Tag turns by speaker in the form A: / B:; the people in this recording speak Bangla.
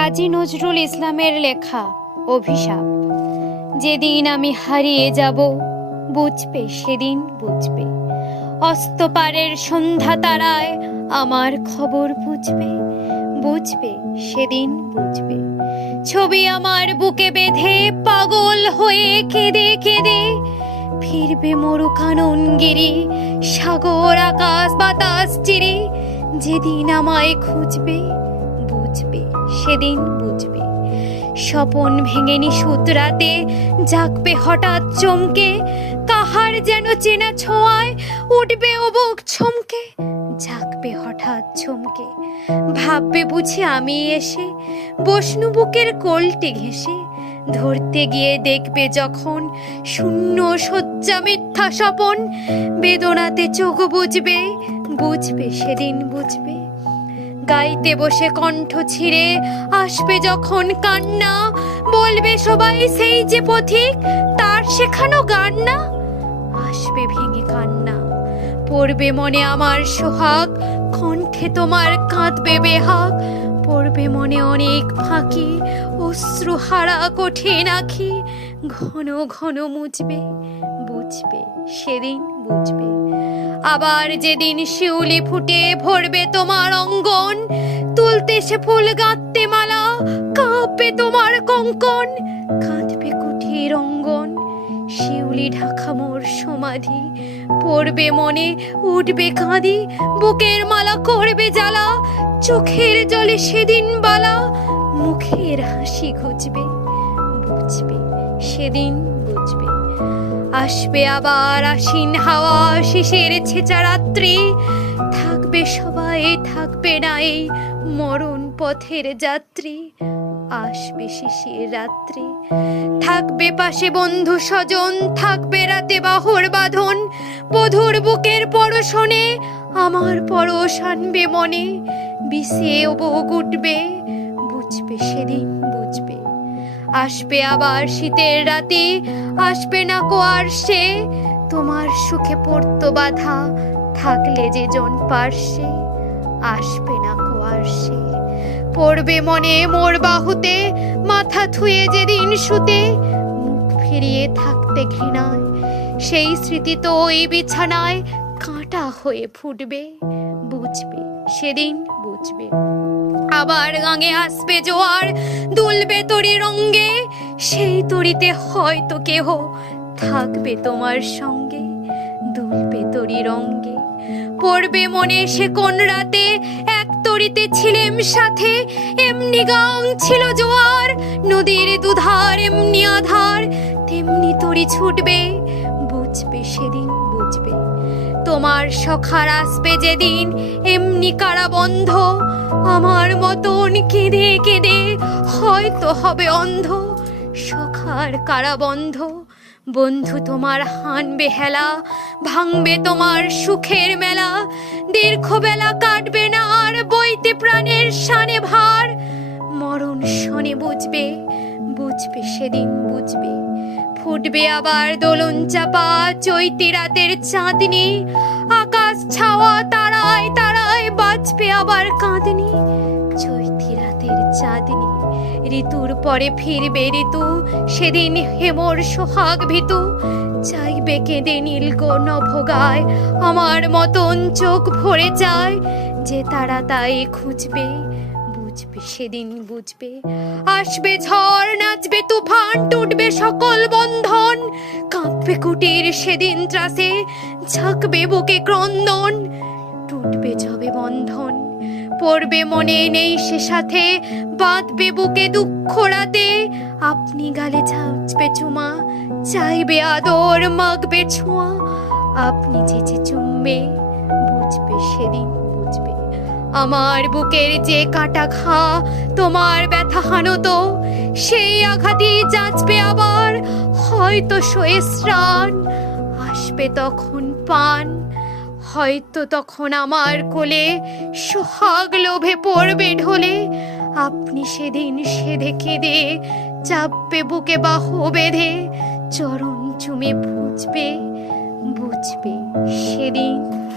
A: কাজী নজরুল ইসলামের লেখা অভিশাপ। যেদিন আমি হারিয়ে যাব, বুঝবে, সেদিন বুঝবে। অস্তপারের সন্ধ্যা তারায় আমার খবর বুঝবে বুঝবে, সেদিন বুঝবে। ছবি আমার বুকে বেঁধে পাগল হয়ে কেঁদে কেঁদে ফিরবে মরু কাননগিরি সাগর, আকাশ, বাতাস, চিরে। যেদিন আমায় খুঁজবে বুঝবে, সেদিন বুঝবে। স্বপন ভেঙে নিশুত রাতে জাগবে হঠাৎ চমকে। কাহার যেন চেনা ছোঁয়ায় উঠবে ও বুক ছমকে। জাগবে হঠাৎ চমকে। ভাববে বুঝি আমি এসে বসনু বুকের কোলটে ঘেঁষে। ধরতে গিয়ে দেখবে যখন শূন্য শয্যা মিথ্যা স্বপন। বেদনাতে চোখ বুঝবে বুঝবে, সেদিন বুঝবে। গাইতে বসে কণ্ঠ ছিঁড়ে আসবে যখন কান্না। বলবে সবাই সেই যে পথিক, তার শেখানো গান না? আসবে ভেঙে কান্না। পড়বে মনে আমার সোহাগ, কণ্ঠে তোমার কাঁদবে বেহাগ। পড়বে মনে অনেক ফাঁকি, অশ্রু হারা কঠিন আখি। ঘন ঘন মুছবে, বুঝবে, সেদিন বুঝবে। আবার যেদিন শিউলি ফুটে ভরবে তোমার অঙ্গন, তুলতে সে ফুল গাঁথতে মালা, কাঁপবে তোমার কঙ্কন, কাঁদবে কুঠির অঙ্গন, শিউলি ঢাকা মোর সমাধি, পড়বে মনে, উঠবে কাঁদি, বুকের মালা করবে জ্বালা, চোখের জলে সেদিন বালা, মুখের হাসি ঘুচবে, বুঝবে সেদিন আসবে আবার আশ্বিন হাওয়া শিশির ছেঁচা রাত্রি। থাকবে সবাই, থাকবে না এই মরণ পথের যাত্রী। আসবে শিশির রাত্রি। থাকবে পাশে বন্ধু স্বজন, থাকবে রাতে বাহর বাঁধন। বধুর বুকের পরশনে আমার পরশ আনবে মনে। বিষে ও উঠবে, বুঝবে সেদিন বুঝবে। আসবে আবার শীতের রাতে, আসবে না কোয়ার সে? তোমার সুখে পড়তো বাধা, থাকলে যে জন পার্শ্বে আসবে না কোয়ার সে? পড়বে মনে মোর বাহুতে, মাথা থুয়ে যেদিন শুতে, মুখ ফিরিয়ে থাকতে ঘৃণায়, সেই স্মৃতি তো ওই বিছানায় কাঁটা হয়ে ফুটবে, বুঝবে, সেদিন বুঝবে। আবার গাঙে আসবে জোয়ার, দুলবে তরি রঙ্গে, সেই তরিতে হয়তো কেহ থাকবে তোমার সঙ্গে, দুলবে তরি রঙ্গে। পড়বে মনে সে কোন রাতে, এক তরিতে ছিলেম সাথে, এমনি গাং ছিল জোয়ার, নদীর দুধার এমনি আধার, তেমনি তরি ছুটবে, বুঝবে সেদিন বুঝবে তোমার সখার আসবে যেদিন, এমনি কারাবন্ধ। আমার মতন কেঁদে কেঁদে হয়তো হবে অন্ধ। সখার কারাবন্ধ, বন্ধু তোমার হানবে হেলা, ভাঙবে তোমার সুখের মেলা। দীর্ঘ বেলা কাটবে না আর বইতে প্রাণের শানে ভার। মরণ শনে বুঝবে বুঝবে সেদিন বুঝবে। ফুটবে আবার দোলন চাপা চৈতি রাতের চাঁদনি। আকাশ ছাওয়া তারায় তারায় বাজবে আবার কাঁদনি। চৈতি রাতের চাঁদনি, ঋতুর পরে ফিরবে ঋতু, সেদিন হেমর সোহাগ ভিতু। চাইবে কেঁদে নীলগো নভগায়, আমার মতন চোখ ভরে যায়, যে তারা তাই খুঁজবে। বুঝবে সেদিন বুঝবে। আসবে ঝড়, নাচবে তুফান, টুটবে সকল বন্ধন। কাঁপবে কুটির সেদিন ত্রাসে, ঝাঁকবে বুকে ক্রন্দন। টুটবে যবে বন্ধন, পড়বে মনে নেই সে সাথে, বাঁধবে বুকে দুঃখ রাতে। আপনি গালে চাচবে চুমা, চাইবে আদর, মাগবে ছোঁয়া। আপনি চেচে চুমবে, বুঝবে সেদিন আমার বুকের যে কাটা ঘা, তোমার ব্যথা হানত, সেই আঘাতই যাচবে আবার। হয়তো শোয়ে স্নান আসবে তখন পান। হয়তো তখন আমার কোলে সোহাগ লোভে পড়বে ঢোলে। আপনি সেদিন সেধে কেঁদে চাপবে বুকে বাহু বেঁধে, চরণ চুমে বুঝবে বুঝবে সেদিন।